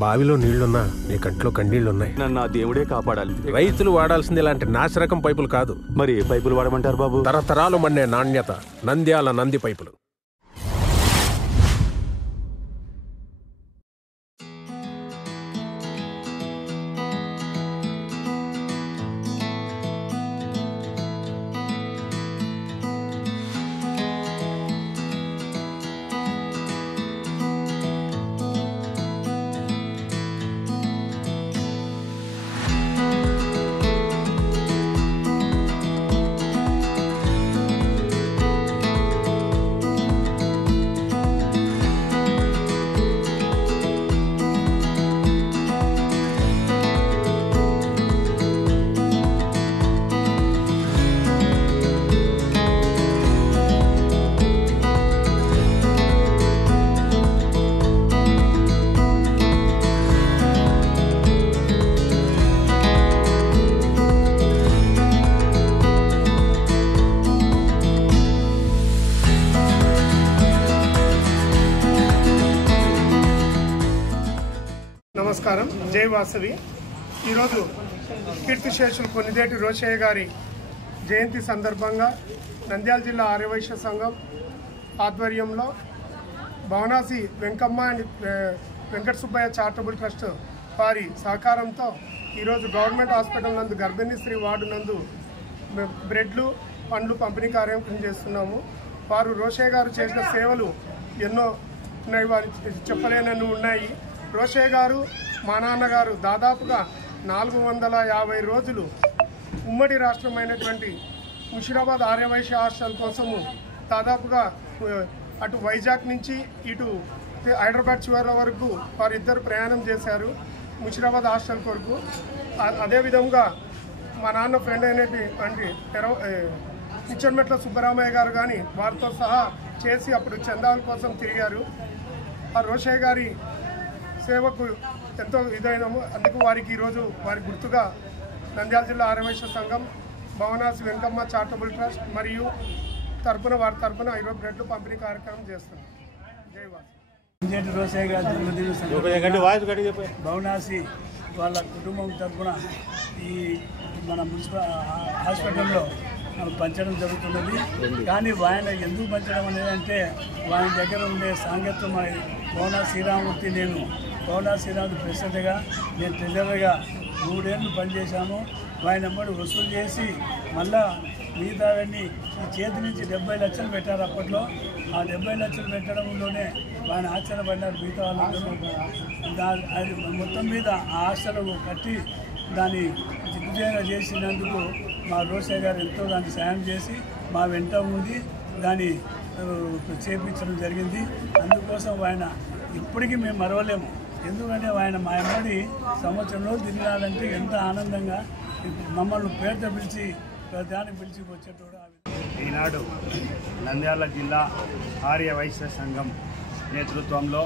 బావిలో నీళ్లున్నా నీ కంట్లో కన్నీళ్లున్నాయి. నన్ను ఆ దేవుడే కాపాడాలి. రైతులు వాడాల్సింది ఇలాంటి నాసిరకం పైపులు కాదు. మరి ఏ పైపులు వాడమంటారు బాబు? తరతరాలు మన్నే నాణ్యత నంద్యాల నంది పైపులు. నమస్కారం. జై వాసవి. ఈరోజు కీర్తిశేషులు కొన్నిదేటి రోషయ్య గారి జయంతి సందర్భంగా నంద్యాల జిల్లా ఆర్యవైశ్య సంఘం ఆధ్వర్యంలో Bhavanasi Venkamma and Venkata Subbaiah charitable trust వారి సహకారంతో ఈరోజు గవర్నమెంట్ హాస్పిటల్ నందు గర్భిణీ స్త్రీ వార్డు నందు బ్రెడ్లు పండ్లు పంపిణీ కార్యక్రమం చేస్తున్నాము. వారు రోషయ్య గారు చేసిన సేవలు ఎన్నో ఉన్నాయి, వారి చెప్పలేనన్ని ఉన్నాయి. రోషయ్య గారు మా నాన్నగారు దాదాపుగా 450 రోజులు ఉమ్మడి రాష్ట్రమైనటువంటి ముషిరాబాద్ ఆర్యవైశ్య హాస్టల్ కోసము దాదాపుగా అటు వైజాగ్ నుంచి ఇటు హైదరాబాద్ చివరి వరకు వారిద్దరు ప్రయాణం చేశారు ముషిరాబాద్ హాస్టల్ కొరకు. అదేవిధంగా మా నాన్న ఫ్రెండ్ అయినటువంటి నిచ్చర్మెట్ల సుబ్బరామయ్య గారు కానీ వారితో సహా చేసి అప్పుడు చందాల కోసం తిరిగారు. ఆ రోషయ్య గారి సేవకు ఎంతో ఇదైనాము. అందుకు వారికి ఈరోజు వారి గుర్తుగా నంద్యాల జిల్లా ఆర్యవైశ్య సంఘం భవనాసి వెంకమ్మ చారిటబుల్ ట్రస్ట్ మరియు వారి తరఫున ఈరోజు బ్రెడ్లు పంపిణీ కార్యక్రమం చేస్తున్నాం. జై వాసు. రోషయ్య గారి భవనాసి వాళ్ళ కుటుంబం తరఫున ఈ మన మున్సిపల్ హాస్పిటల్లో పంచడం జరుగుతున్నది. కానీ ఆయన ఎందుకు పంచడం అనేది అంటే ఆయన దగ్గర ఉండే సాంగత్యం కోనా శ్రీరామూర్తి, నేను కోనా శ్రీరామూర్తి ప్రెసిడెంట్గా, నేను ట్రెజరర్గా 3 ఏళ్ళు పనిచేశాము. ఆయన అమ్మడు వసూలు చేసి మళ్ళా మిగతావన్నీ ఈ చేతి నుంచి 70 లక్షలు పెట్టారు అప్పట్లో. ఆ 70 లక్షలు పెట్టడంలోనే ఆయన ఆశ్చర్యపడ్డారు మిగతా వాళ్ళందరూ. అది మొత్తం మీద ఆ హాస్టల్ కట్టి దాన్ని దిగ్విజయంగా చేసినందుకు మా రోషయ్య గారు ఎంతో దానికి సాయం చేసి మా వెంట ఉండి దాన్ని చేపించడం జరిగింది. అందుకోసం ఆయన ఇప్పటికీ మేము మరవలేము. ఎందుకంటే ఆయన మా అమ్మడి సంవత్సరంలో తిరగాలంటే ఎంత ఆనందంగా మమ్మల్ని పేరుతో పిలిచి ప్రధాని పిలిచి వచ్చేటోడు. ఈనాడు నంద్యాల జిల్లా ఆర్యవైశ్య సంఘం నేతృత్వంలో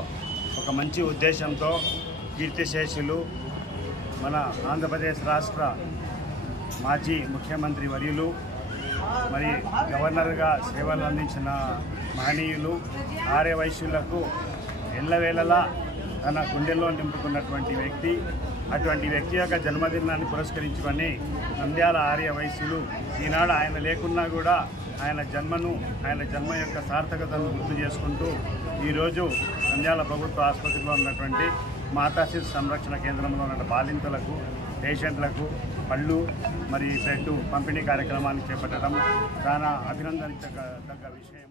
ఒక మంచి ఉద్దేశంతో కీర్తిశేషులు మన ఆంధ్రప్రదేశ్ రాష్ట్ర మాజీ ముఖ్యమంత్రి వర్యులు, మరి గవర్నర్గా సేవలు అందించిన మహనీయులు, ఆర్యవైశ్యులకు ఎల్లవేళలా తన గుండెల్లో నింపుకున్నటువంటి వ్యక్తి. అటువంటి వ్యక్తి యొక్క జన్మదినాన్ని పురస్కరించుకొని నంద్యాల ఆర్యవైశ్యులు ఈనాడు ఆయన లేకున్నా కూడా ఆయన జన్మ యొక్క సార్థకతను గుర్తు చేసుకుంటూ ఈరోజు నంద్యాల ప్రభుత్వ ఆసుపత్రిలో ఉన్నటువంటి మాతాశిశు సంరక్షణ కేంద్రంలో ఉన్న బాలింతలకు, పేషెంట్లకు పళ్ళు మరి బ్రెడ్ పంపిణీ కార్యక్రమాన్ని చేపట్టడం చాలా అభినందించదగ్గ విషయం.